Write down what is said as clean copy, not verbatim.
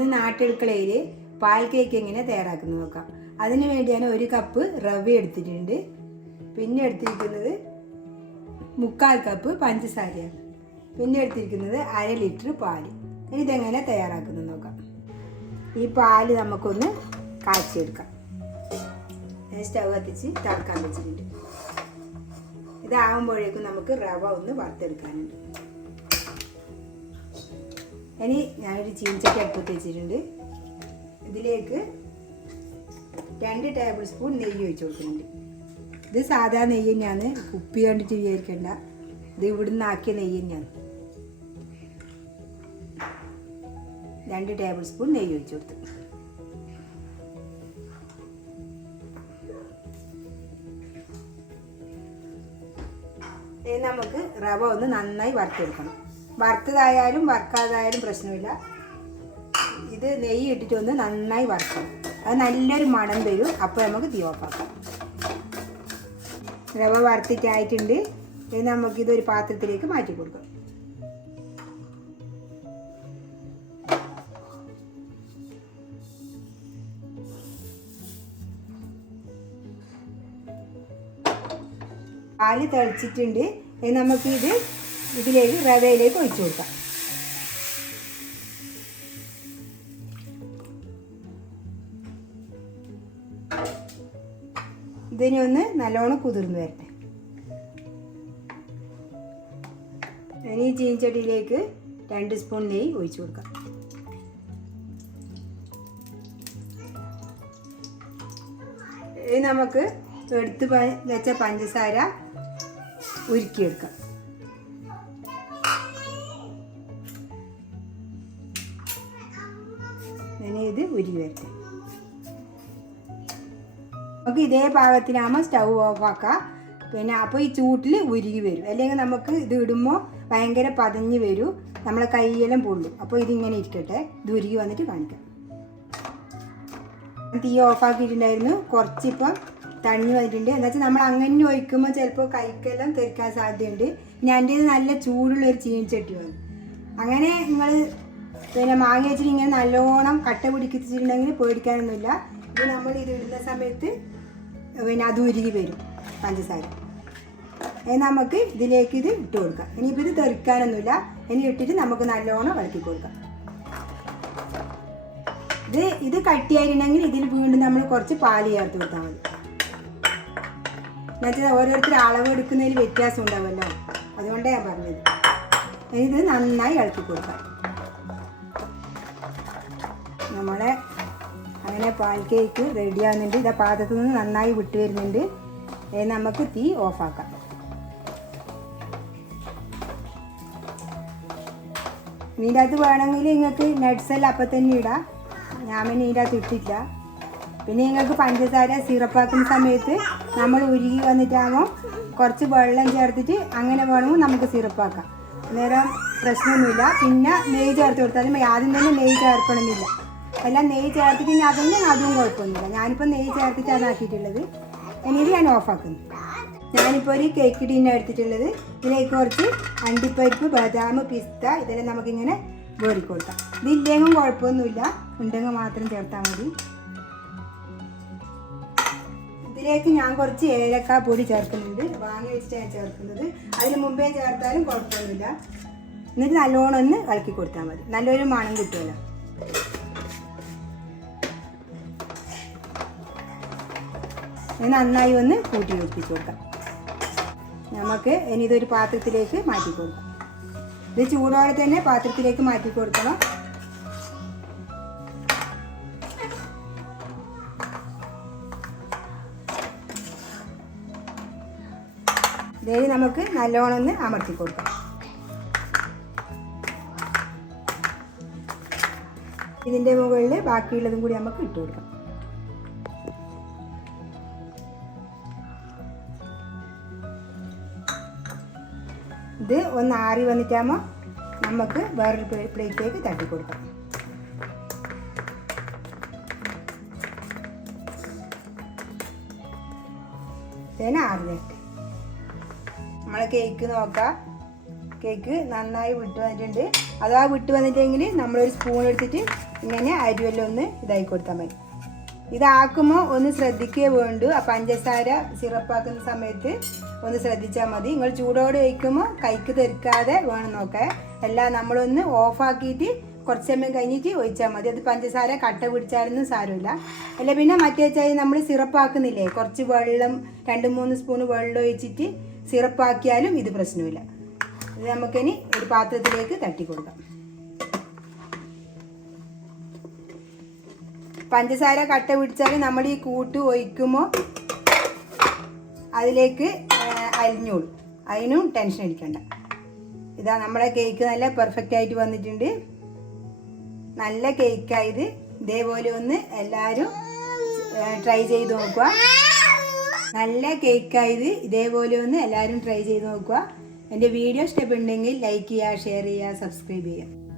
ഇന്ന് നാട്ടിടുക്കളയിൽ പാൽ കേക്ക് എങ്ങനെ തയ്യാറാക്കുന്നത് നോക്കാം. അതിന് വേണ്ടിയാണ് 1 കപ്പ് റവ എടുത്തിട്ടുണ്ട്. പിന്നെ എടുത്തിരിക്കുന്നത് 3/4 കപ്പ് പഞ്ചസാരയാണ്. പിന്നെ എടുത്തിരിക്കുന്നത് 1/2 ലിറ്റർ പാല്. ഇനി ഇതെങ്ങനെ തയ്യാറാക്കുന്നത് നോക്കാം. ഈ പാല് നമുക്കൊന്ന് കാച്ചിയെടുക്കാം. സ്റ്റൗ കത്തിച്ച് തിളക്കാൻ വെച്ചിട്ടുണ്ട്. ഇതാകുമ്പോഴേക്കും നമുക്ക് റവ ഒന്ന് വറുത്തെടുക്കാനുണ്ട്. ഇനി ഞാനൊരു ചീനച്ചട്ടി അടുപ്പത്ത് വെച്ചിട്ടുണ്ട്. ഇതിലേക്ക് 2 ടേബിൾ സ്പൂൺ നെയ്യ് ഒഴിച്ച് കൊടുക്കുന്നുണ്ട്. ഇത് സാധാ നെയ്യ് തന്നെയാണ്, കുപ്പി കണ്ടിട്ട് വിചാരിക്കേണ്ട. ഇത് ഇവിടുന്ന് ആക്കിയ നെയ്യ് തന്നെയാണ്. 2 ടേബിൾ സ്പൂൺ നെയ്യ് ഒഴിച്ച് കൊടുത്തു. ഇനി നമുക്ക് റവ ഒന്ന് നന്നായി വറുത്തെടുക്കണം. വറുത്തതായാലും വറുക്കാതായാലും പ്രശ്നമില്ല. ഇത് നെയ്യ് ഇട്ടിട്ട് ഒന്ന് നന്നായി വറുക്കണം. അത് നല്ലൊരു മണം വരും. അപ്പോൾ നമുക്ക് തീ ഓഫാക്കാം. റവ വറുത്തിട്ടായിട്ടുണ്ട്. ഇനി നമുക്കിതൊരു പാത്രത്തിലേക്ക് മാറ്റി കൊടുക്കാം. പാല് തിളച്ചിട്ടുണ്ട്. ഇനി നമുക്കിത് ഇതിലേക്ക് റവയിലേക്ക് ഒഴിച്ചു കൊടുക്കാം. ഇതിനെ ഒന്ന് നല്ലോണം കുതിർന്ന് വരട്ടെ. ഇനി ഈ ചീനച്ചട്ടിയിലേക്ക് 2 സ്പൂൺ നെയ്യ് ഒഴിച്ചു കൊടുക്കാം. ഇനി നമുക്ക് എടുത്ത് വെച്ച പഞ്ചസാര ഉരുക്കിയെടുക്കാം. ഇനി ഇത് ഉരുകി വരട്ടെ. നമുക്ക് ഇതേ പാകത്തിനാകുമ്പോൾ സ്റ്റൗ ഓഫാക്കാം. പിന്നെ അപ്പോൾ ഈ ചൂട്ടിൽ ഉരുകി വരും. അല്ലെങ്കിൽ നമുക്ക് ഇത് ഇടുമ്പോൾ ഭയങ്കര പതഞ്ഞ് വരും, നമ്മളെ കൈയെല്ലാം പൊള്ളും. അപ്പോൾ ഇതിങ്ങനെ ഇരിക്കട്ടെ. ഇത് ഉരുകി വന്നിട്ട് കാണിക്കാം. തീ ഓഫാക്കിയിട്ടുണ്ടായിരുന്നു. കുറച്ചിപ്പം തണിഞ്ഞ് വന്നിട്ടുണ്ട്. എന്നുവെച്ചാൽ നമ്മൾ അങ്ങനെ ഒഴിക്കുമ്പോൾ ചിലപ്പോൾ കൈക്കെല്ലാം തെറിക്കാൻ സാധ്യതയുണ്ട്. ഞാൻ എൻ്റെ ഇത് നല്ല ചൂടുള്ളൊരു ചീനച്ചട്ടി വന്നു. അങ്ങനെ നിങ്ങൾ പിന്നെ മാങ്ങ വെച്ചിട്ട് ഇങ്ങനെ നല്ലോണം കട്ട പിടിച്ചിട്ടുണ്ടെങ്കിൽ പേടിക്കാനൊന്നുമില്ല. ഇത് നമ്മൾ ഇത് ഇടുന്ന സമയത്ത് പിന്നെ അത് ഉരുകി വരും പഞ്ചസാര. നമുക്ക് ഇതിലേക്ക് ഇത് ഇട്ട് കൊടുക്കാം. ഇനിയിപ്പോൾ ഇത് തെറിക്കാനൊന്നുമില്ല. ഇനി ഇട്ടിട്ട് നമുക്ക് നല്ലോണം ഇളക്കി കൊടുക്കാം. ഇത് കട്ടിയായിട്ടുണ്ടെങ്കിൽ ഇതിൽ വീണ്ടും നമ്മൾ കുറച്ച് പാല് ചേർത്ത് കൊടുത്താൽ മതി. എന്നുവെച്ചാൽ ഓരോരുത്തർ അളവ് എടുക്കുന്നതിൽ വ്യത്യാസം ഉണ്ടാവുമല്ലോ, അതുകൊണ്ടാണ് ഞാൻ പറഞ്ഞത്. ഇത് നന്നായി ഇളക്കി കൊടുക്കാം. നമ്മളെ അങ്ങനെ പാൽ കേക്ക് റെഡി ആകുന്നുണ്ട്. ഇതാ പാത്രത്തിൽ നിന്ന് നന്നായി വിട്ട് വരുന്നുണ്ട്. നമുക്ക് തീ ഓഫാക്കാം. ഇതിൻ്റെ അകത്ത് വേണമെങ്കിൽ നിങ്ങൾക്ക് നട്ട്സ് എല്ലാം അപ്പം തന്നെ ഇടാം. ഞാൻ പിന്നെ ഇതിൻ്റെ അകത്ത് ഇട്ടില്ല. പിന്നെ നിങ്ങൾക്ക് പഞ്ചസാര സിറപ്പാക്കുന്ന സമയത്ത് നമ്മൾ ഉരുകി വന്നിട്ടാകുമ്പോൾ കുറച്ച് വെള്ളം ചേർത്തിട്ട് അങ്ങനെ വേണമെങ്കിൽ നമുക്ക് സിറപ്പാക്കാം. അന്നേരം പ്രശ്നമൊന്നുമില്ല. പിന്നെ നെയ്യ് ചേർത്ത് കൊടുത്താലും ആദ്യം തന്നെ നെയ്യ് ചേർക്കണമെന്നില്ല. എല്ലാം നെയ്യ് ചേർത്തിട്ട് അതും കുഴപ്പമൊന്നുമില്ല. ഞാനിപ്പോൾ നെയ്യ് ചേർത്തിട്ടാണ് ആക്കിയിട്ടുള്ളത്. ഇനി ഞാൻ ഓഫാക്കുന്നു. ഞാനിപ്പോൾ ഒരു കേക്ക് ടീനാണ് എടുത്തിട്ടുള്ളത്. ഇതിലേക്ക് കുറച്ച് അണ്ടിപ്പരിപ്പ്, ബദാം, പിസ്ത ഇതെല്ലാം നമുക്കിങ്ങനെ വേറി കൊടുക്കാം. ഇതില്ലെങ്കിലും കുഴപ്പമൊന്നുമില്ല, ഉണ്ടെങ്കിൽ മാത്രം ചേർത്താൽ മതി. ഇതിലേക്ക് ഞാൻ കുറച്ച് ഏലക്ക പൊടി ചേർക്കുന്നുണ്ട്. വാങ്ങി വെച്ചിട്ടാണ് ചേർക്കുന്നത്. അതിന് മുമ്പേ ചേർത്താലും കുഴപ്പമൊന്നുമില്ല. എന്നിട്ട് നല്ലോണം ഒന്ന് ഇളക്കി കൊടുത്താൽ മതി. നല്ലൊരു മണം കിട്ടുമല്ലോ. നന്നായി ഒന്ന് കൂട്ടി യോജിപ്പിച്ച് കൊടുക്കാം. നമുക്ക് ഇനി ഇതൊരു പാത്രത്തിലേക്ക് മാറ്റി കൊടുക്കാം. ഇത് ചൂടോടെ തന്നെ പാത്രത്തിലേക്ക് മാറ്റി കൊടുക്കണം. ഇതേ നമുക്ക് നല്ലോണം ഒന്ന് അമർത്തി കൊടുക്കാം. ഇതിൻ്റെ മുകളിൽ ബാക്കിയുള്ളതും കൂടി നമുക്ക് ഇട്ട് കൊടുക്കാം. ഇത് ഒന്ന് ആറി വന്നിട്ടാകുമ്പോൾ നമുക്ക് വേറൊരു പ്ലേറ്റിലേക്ക് തട്ടി കൊടുക്കാം. ഇതിനെ ആറി വരട്ടെ. നമ്മളെ കേക്ക് നോക്കാം. കേക്ക് നന്നായി വിട്ട് വന്നിട്ടുണ്ട്. അഥവാ വിട്ട് വന്നിട്ടെങ്കിൽ നമ്മളൊരു സ്പൂൺ എടുത്തിട്ട് ഇങ്ങനെ അരിവെല്ലാം ഒന്ന് ഇതായി കൊടുത്താൽ മതി. ഇതാക്കുമ്പോൾ ഒന്ന് ശ്രദ്ധിക്കേ വേണ്ടു. ആ പഞ്ചസാര സിറപ്പാക്കുന്ന സമയത്ത് ഒന്ന് ശ്രദ്ധിച്ചാൽ മതി. നിങ്ങൾ ചൂടോടെ വയ്ക്കുമ്പോൾ കൈക്ക് തെറിക്കാതെ വേണം നോക്കാൻ. എല്ലാം നമ്മളൊന്ന് ഓഫാക്കിയിട്ട് കുറച്ച് സമയം കഴിഞ്ഞിട്ട് ഒഴിച്ചാൽ മതി. അത് പഞ്ചസാര കട്ട പിടിച്ചാലൊന്നും സാരമില്ല. അല്ല പിന്നെ മറ്റേ ചായ നമ്മൾ സിറപ്പാക്കുന്നില്ലേ, കുറച്ച് വെള്ളം 2-3 സ്പൂൺ വെള്ളം ഒഴിച്ചിട്ട് സിറപ്പാക്കിയാലും ഇത് പ്രശ്നമില്ല. ഇത് നമുക്കിനി ഒരു പാത്രത്തിലേക്ക് തട്ടി കൊടുക്കാം. പഞ്ചസാര കട്ട പിടിച്ചാൽ നമ്മൾ ഈ കൂട്ട് ഒഴിക്കുമ്പോൾ അതിലേക്ക് അലിഞ്ഞോളും. അതിനും ടെൻഷൻ അടിക്കണ്ട. ഇതാ നമ്മുടെ കേക്ക് നല്ല പെർഫെക്റ്റ് ആയിട്ട് വന്നിട്ടുണ്ട്. നല്ല കേക്കായത്. ഇതേപോലെ ഒന്ന് എല്ലാവരും ട്രൈ ചെയ്ത് നോക്കുക. നല്ല കേക്കായത്. ഇതേപോലെ ഒന്ന് എല്ലാവരും ട്രൈ ചെയ്ത് നോക്കുക. എൻ്റെ വീഡിയോ ഇഷ്ടപ്പെടുന്നെങ്കിൽ ലൈക്ക് ചെയ്യുക, ഷെയർ ചെയ്യുക, സബ്സ്ക്രൈബ് ചെയ്യുക.